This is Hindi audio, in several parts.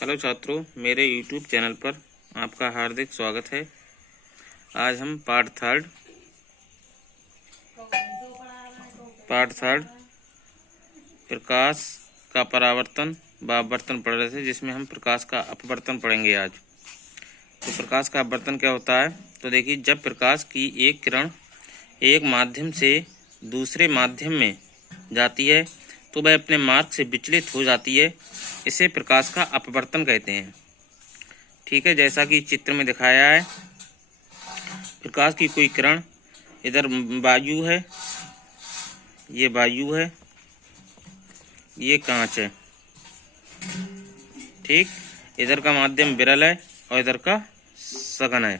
हेलो छात्रों, मेरे YouTube चैनल पर आपका हार्दिक स्वागत है। आज हम पार्ट थर्ड प्रकाश का परावर्तन व अपवर्तन पढ़ रहे थे, जिसमें हम प्रकाश का अपवर्तन पढ़ेंगे आज। तो प्रकाश का अपवर्तन क्या होता है? तो देखिए, जब प्रकाश की एक किरण एक माध्यम से दूसरे माध्यम में जाती है तो वह अपने मार्ग से विचलित हो जाती है। इसे प्रकाश का अपवर्तन कहते हैं। ठीक है, जैसा कि चित्र में दिखाया है, प्रकाश की कोई किरण, इधर वायु है, ये वायु है, ये कांच है। ठीक, इधर का माध्यम विरल है और इधर का सघन है।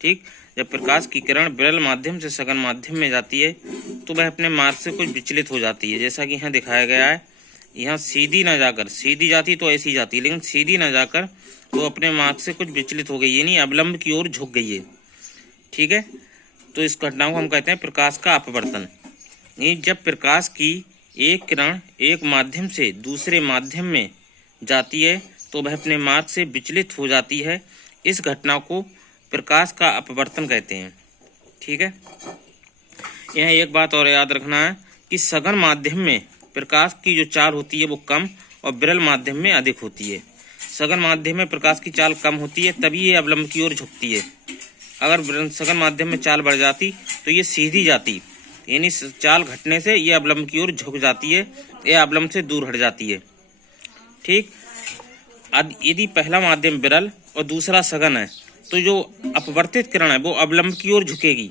ठीक, जब प्रकाश की किरण विरल माध्यम से सघन माध्यम में जाती है तो वह अपने मार्ग से कुछ विचलित हो जाती है। जैसा कि यहाँ दिखाया गया है, यहाँ सीधी ना जाकर, सीधी जाती तो ऐसी जाती है, लेकिन सीधी ना जाकर वो अपने मार्ग से कुछ विचलित हो गई, यानी अवलंब की ओर झुक गई है। ठीक है, तो इस घटना को हम कहते हैं प्रकाश का अपवर्तन। यानी जब प्रकाश की एक किरण एक माध्यम से दूसरे माध्यम में जाती है तो वह अपने मार्ग से विचलित हो जाती है। इस घटना को प्रकाश का अपवर्तन कहते हैं। ठीक है, यह एक बात और याद रखना है कि सघन माध्यम में प्रकाश की जो चाल होती है वो कम और विरल माध्यम में अधिक होती है। सघन माध्यम में प्रकाश की चाल कम होती है, तभी ये अवलंब की ओर झुकती है। अगर सघन माध्यम में चाल बढ़ जाती तो ये सीधी जाती, यानी चाल घटने से ये अवलंब की ओर झुक जाती है, यह अवलंब से दूर हट जाती है। ठीक, यदि पहला माध्यम विरल और दूसरा सघन है तो जो अपवर्तित किरण है वो अवलंब की ओर झुकेगी।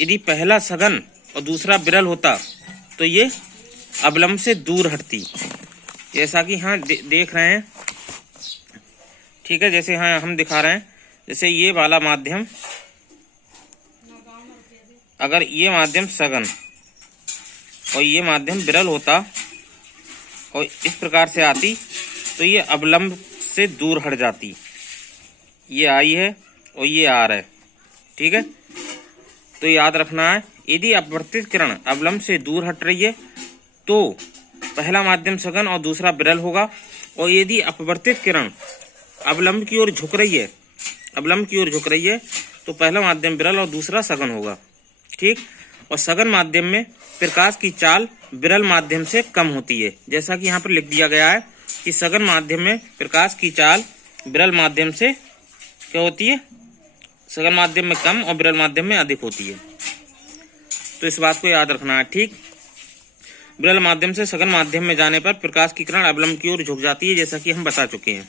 यदि पहला सघन और दूसरा विरल होता तो ये अवलंब से दूर हटती, जैसा कि यहाँ देख रहे हैं। ठीक है, जैसे यहाँ हम दिखा रहे हैं, जैसे ये वाला माध्यम, अगर ये माध्यम सघन और ये माध्यम विरल होता और इस प्रकार से आती तो ये अवलंब से दूर हट जाती। ये आई है और ये आर है। ठीक है, तो याद रखना है, यदि अपवर्तित किरण अवलंब से दूर हट रही है तो पहला माध्यम सघन और दूसरा विरल होगा, और यदि अपवर्तित किरण अवलंब की ओर झुक रही है, अवलंब की ओर झुक रही है तो पहला माध्यम विरल और दूसरा सघन होगा। ठीक, और सघन माध्यम में प्रकाश की चाल विरल माध्यम से कम होती है। जैसा कि यहाँ पर लिख दिया गया है कि सघन माध्यम में प्रकाश की चाल विरल माध्यम से क्या होती है, सघन माध्यम में कम और विरल माध्यम में अधिक होती है। तो इस बात को याद रखना है। ठीक, विरल माध्यम से सघन माध्यम में जाने पर प्रकाश की किरण अवलंब की ओर झुक जाती है, जैसा कि हम बता चुके हैं।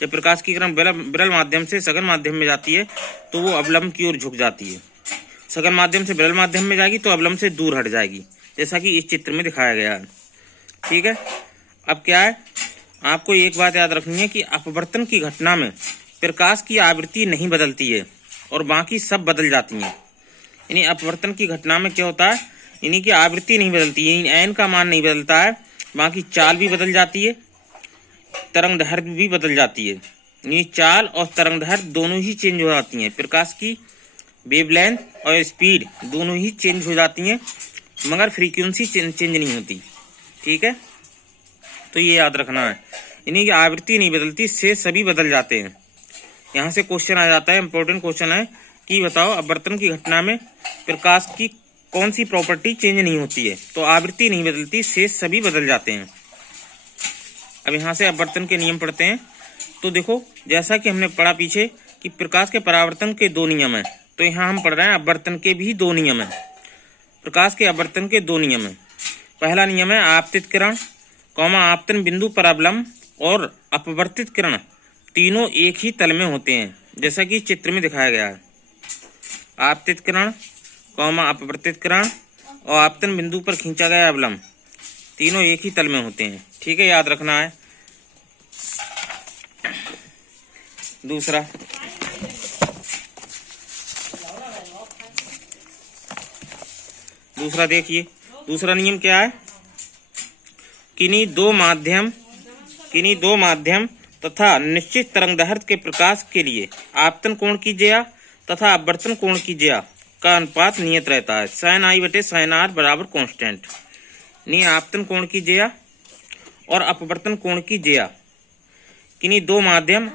जब प्रकाश की किरण विरल माध्यम से सघन माध्यम में जाती है तो वो अवलंब की ओर झुक जाती है। सघन माध्यम से विरल माध्यम में जाएगी तो अवलंब से दूर हट जाएगी, जैसा कि इस चित्र में दिखाया गया है। ठीक है, अब क्या है, आपको एक बात याद रखनी है कि अपवर्तन की घटना में प्रकाश की आवृत्ति नहीं बदलती है और बाकी सब बदल जाती हैं। यानी अपवर्तन की घटना में क्या होता है, यानी कि आवृत्ति नहीं बदलती, यानी एन का मान नहीं बदलता है, बाकी चाल भी बदल जाती है, तरंग दैर्घ्य भी बदल जाती है। यानी चाल और तरंग दैर्घ्य दोनों ही चेंज हो जाती हैं। प्रकाश की वेवलेंथ और स्पीड दोनों ही चेंज हो जाती हैं, मगर फ्रीक्वेंसी चेंज नहीं होती। ठीक है, तो ये याद रखना है, यानी कि आवृत्ति नहीं बदलती, से सभी बदल जाते हैं। यहाँ से क्वेश्चन आ जाता है, इंपॉर्टेंट क्वेश्चन है कि बताओ अपवर्तन की घटना में प्रकाश की कौन सी प्रॉपर्टी चेंज नहीं होती है? तो आवृत्ति नहीं बदलती, शेष सभी बदल जाते हैं। अब यहाँ से अपवर्तन के नियम पढ़ते हैं। तो देखो, जैसा कि हमने पढ़ा पीछे कि प्रकाश के परावर्तन के दो नियम हैं, तो यहाँ हम पढ़ रहे हैं अपवर्तन के भी दो नियम हैं। प्रकाश के अपवर्तन के दो नियम हैं। पहला नियम है आपतित किरण, आपतन बिंदु पर अवलंब और अपवर्तित किरण तीनों एक ही तल में होते हैं, जैसा कि चित्र में दिखाया गया है। आपतित किरण, अपवर्तित किरण और आपतन बिंदु पर खींचा गया अवलंब तीनों एक ही तल में होते हैं। ठीक है, याद रखना है। दूसरा देखिए, दूसरा नियम क्या है, किन्हीं दो माध्यम तथा निश्चित तरंगदैर्घ्य के प्रकाश के लिए आपतन कोण की ज्या तथा अपवर्तन कोण की ज्या का अनुपात नियत रहता है। sin i बटे sin r बराबर कांस्टेंट। आपतन कोण की ज्या और अपवर्तन कोण की ज्या किन्हीं दो माध्यम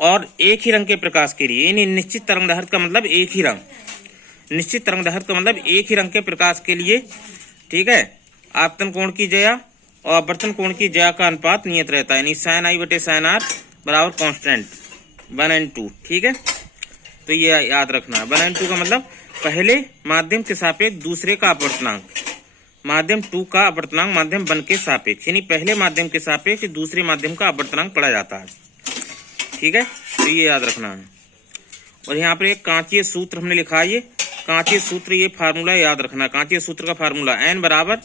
और एक ही रंग के प्रकाश के लिए, यानी निश्चित तरंगदैर्घ्य का मतलब एक ही रंग, निश्चित तरंगदैर्घ्य का मतलब एक ही रंग के प्रकाश के लिए, ठीक है, आपतन कोण की ज्या और अपवर्तन कोण की ज्या का अनुपात नियत रहता है, यानी sin i बटे sin r बराबर कांस्टेंट 1n2, ठीक है। तो ये याद रखना, 1n2 का मतलब पहले माध्यम के सापेक्ष दूसरे का अपवर्तनांक, माध्यम 2 का अपवर्तनांक माध्यम 1 के सापेक्ष, यानी पहले माध्यम के सापेक्ष दूसरे माध्यम का अपवर्तनांक पढ़ा जाता है, ठीक है। तो ये याद रखना है। और यहाँ पर एक कांचीय सूत्र हमने लिखा है, ये कांचीय सूत्र, ये फार्मूला याद रखना। कांचीय सूत्र का फार्मूला n बराबर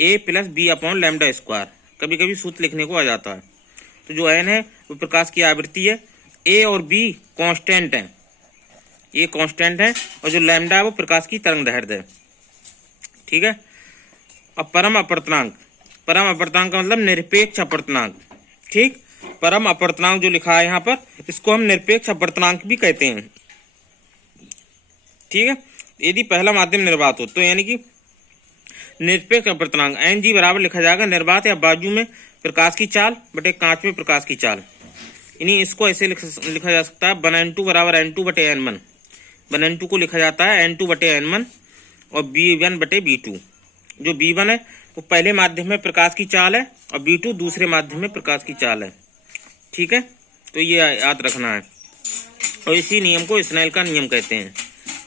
a plus B upon lambda square. कभी कभी सूत्र लिखने को आ जाता है। तो जो n है वो प्रकाश की आवृत्ति है, a और b कांस्टेंट है, ये कांस्टेंट है, और जो लैम्डा है वो प्रकाश की तरंगदैर्घ्य है, ठीक है। अब परम अपवर्तनांक, परम अपवर्तनांक का मतलब निरपेक्ष अपवर्तनांक, ठीक। परम अपवर्तनांक जो लिखा है यहाँ पर, इसको हम निरपेक्ष अपवर्तनांक भी कहते हैं, ठीक है। यदि पहला माध्यम निर्वात हो तो यानी कि निरपेक्ष अपवर्तनांक Ng बराबर लिखा जाएगा निर्वात या बाजू में प्रकाश की चाल बटे कांच में प्रकाश की चाल, यानी इसको ऐसे लिखा जा सकता है 1n2 बराबर n2 बटे n1। 1n2 को लिखा जाता है n2 बटे n1 और b1 बटे b2। जो b1 है वो पहले माध्यम में प्रकाश की चाल है और b2 दूसरे माध्यम में प्रकाश की चाल है, ठीक है। तो ये याद रखना है। और इसी नियम को स्नेल का नियम कहते हैं,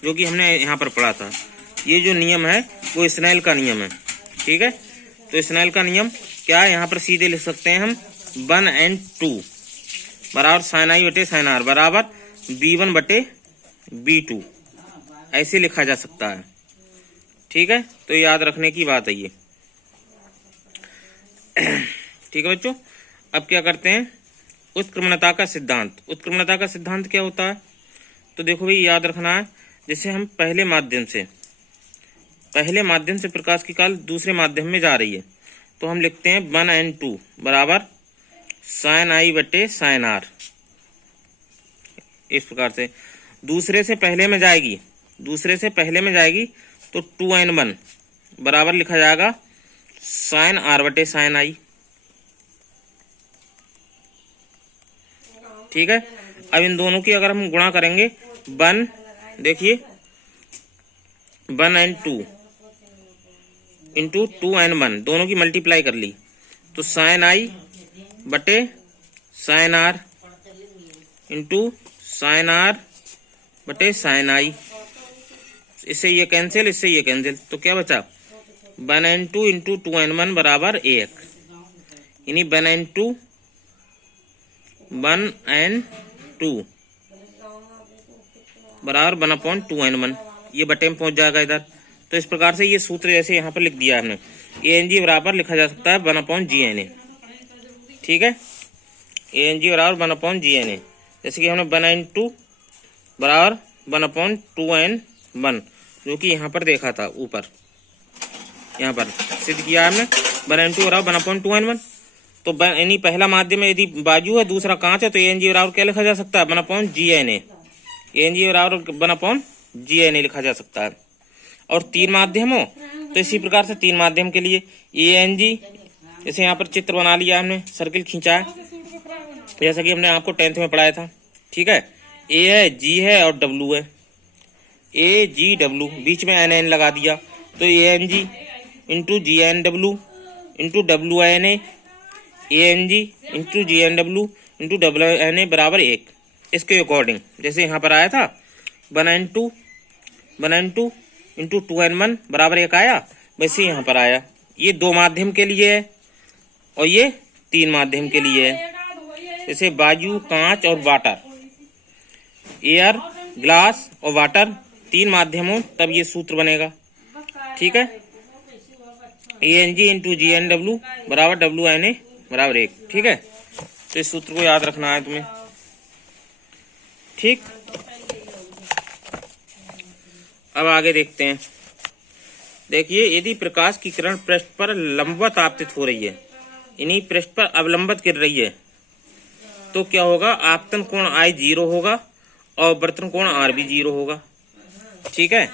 जो कि हमने यहाँ पर पढ़ा था। ये जो नियम है वो स्नेल का नियम है, ठीक है। तो स्नेल का नियम क्या है, यहाँ पर सीधे लिख सकते हैं हम 1n2 बराबर sin i बटे sin r बराबर b1 बटे b2, ऐसे लिखा जा सकता है, ठीक है। तो याद रखने की बात है ये, ठीक है बच्चों। अब क्या करते हैं, उत्क्रमणता का सिद्धांत। उत्क्रमणता का सिद्धांत क्या होता है, तो देखो भाई याद रखना है, जैसे हम पहले माध्यम से प्रकाश की काल दूसरे माध्यम में जा रही है, तो हम लिखते हैं 1n2 बराबर sin i बटे sin r। इस प्रकार से दूसरे से पहले में जाएगी तो 2n1 बराबर लिखा जाएगा sin r बटे sin i, ठीक है। अब इन दोनों की अगर हम गुणा करेंगे, देखिए 1n2 इंटू 2n1 दोनों की मल्टीप्लाई कर ली तो sin i बटे sin r into sin r बटे sin i, इससे ये कैंसिल, इससे ये कैंसिल, तो क्या बचा 1n2 इंटू 2n1 बराबर 1, यानी 1n2 बराबर 1/2n1, ये बटे में पहुंच जाएगा इधर। तो इस प्रकार से ये सूत्र जैसे यहाँ पर लिख दिया हमने, Ang बराबर लिखा जा सकता है 1/GNA, ठीक है। Ang बराबर 1/GNA, जैसे कि हमने 1n2 बराबर 1/2n1 जो कि यहाँ पर देखा था, ऊपर यहाँ पर सिद्ध किया हमने 1n2 बराबर 1/2n1। तो यानी पहला माध्यम में यदि बाजू है दूसरा कांच है तो Ang बराबर क्या लिखा जा सकता है 1/GNA, Ang बराबर 1/GNA लिखा जा सकता है। और तीन माध्यम हो तो इसी प्रकार से तीन माध्यम के लिए Ang, जैसे यहाँ पर चित्र बना लिया हमने, सर्किल खींचा है, जैसा कि हमने आपको 10th में पढ़ाया था, ठीक है। A है, G है और W है, AGW, बीच में NN लगा दिया तो Ang into GNW into WNA, Ang into GNW into WNA बराबर 1। इसके अकॉर्डिंग जैसे यहाँ पर आया था 1n2 इंटू 2n1 बराबर 1 आया, वैसे यहाँ पर आया। ये दो माध्यम के लिए है और ये तीन माध्यम के लिए है, जैसे बाजू, कांच और वाटर, एयर, ग्लास और वाटर तीन माध्यम हो तब ये सूत्र बनेगा, ठीक है। Ang इंटू GNW बराबर WNA बराबर 1, ठीक है। तो इस सूत्र को याद रखना है तुम्हें, ठीक। अब आगे देखते हैं। देखिए यदि प्रकाश की किरण पृष्ठ पर लंबवत आपतित हो रही है, यानी पृष्ठ पर अवलंबित गिर रही है, तो क्या होगा, आपतन कोण I 0 होगा और अपवर्तन कोण R भी 0 होगा, ठीक है।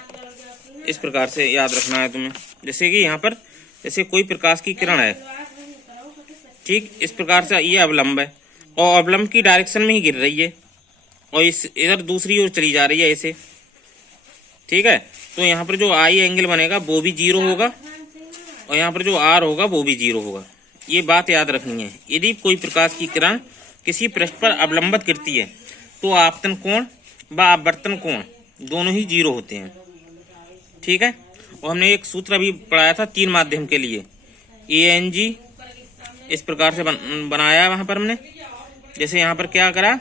इस प्रकार से याद रखना है तुम्हें। जैसे कि यहाँ पर जैसे कोई प्रकाश की किरण है, ठीक, इस प्रकार से ये अवलंब है, और अवलंब की डायरेक्शन में ही गिर रही है और इस इधर दूसरी ओर चली जा रही है ऐसे। ठीक है, तो यहाँ पर जो आई एंगल बनेगा वो भी 0 होगा और यहाँ पर जो आर होगा वो भी 0 होगा। ये बात याद रखनी है। यदि कोई प्रकाश की किरण किसी पृष्ठ पर अवलंबित गिरती है तो आपतन कोण व अपवर्तन कोण दोनों ही 0 होते हैं। ठीक है, और हमने एक सूत्र अभी पढ़ाया था 3 माध्यम के लिए, ANG इस प्रकार से बनाया वहां पर हमने। जैसे यहाँ पर क्या करा,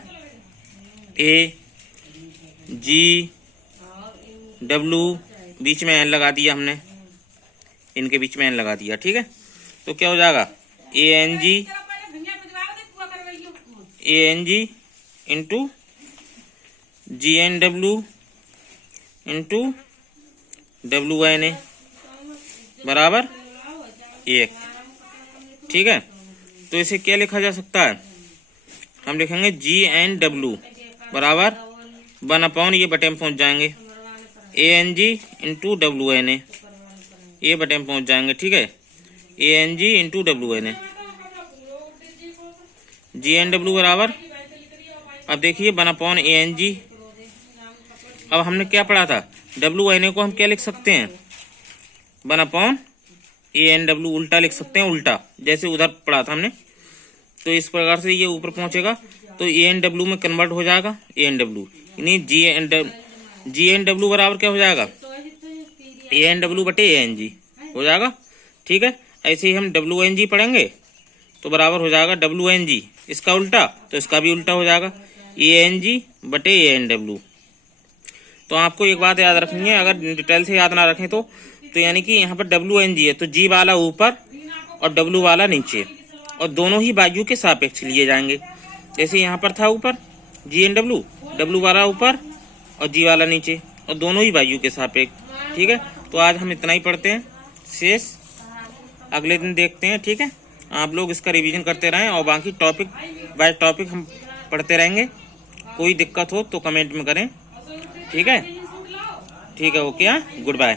AGW बीच में एन लगा दिया हमने, इनके बीच में एन लगा दिया। ठीक है, तो क्या हो जाएगा ANG into GNW into WNA बराबर 1। ठीक है, तो इसे क्या लिखा जा सकता है, हम लिखेंगे GNW बराबर 1/, ये बटे में पहुंच जाएंगे, ANG इंटू WNA, ये बटे में पहुंच जाएंगे। ठीक है, ANG इंटू WNA, GNW बराबर, अब देखिए 1/ANG। अब हमने क्या पढ़ा था, WNA को हम क्या लिख सकते हैं, 1/ANW उल्टा लिख सकते हैं, उल्टा जैसे उधर पढ़ा था हमने। तो इस प्रकार से ये ऊपर पहुंचेगा तो ANW में कन्वर्ट हो जाएगा, ANW यानी GNW बराबर क्या हो जाएगा, ANW बटे ANG हो जाएगा। ठीक है, ऐसे ही हम WNG पढ़ेंगे तो बराबर हो जाएगा WNG, इसका उल्टा तो इसका भी उल्टा हो जाएगा, ANG बटे ANW। तो आपको एक बात याद रखनी है, अगर डिटेल से याद ना रखें तो यानी कि यहाँ पर WNG है तो G वाला ऊपर और W वाला नीचे, और दोनों ही बाजू के सापेक्ष लिए जाएंगे। जैसे यहाँ पर था ऊपर GNW, W वाला ऊपर और G वाला नीचे, और दोनों ही बाजू के सापेक्ष। ठीक है, तो आज हम इतना ही पढ़ते हैं, शेष अगले दिन देखते हैं। ठीक है, आप लोग इसका रिवीजन करते रहें और बाकी टॉपिक बाय टॉपिक हम पढ़ते रहेंगे। कोई दिक्कत हो तो कमेंट में करें। ठीक है, ओके, गुड बाय।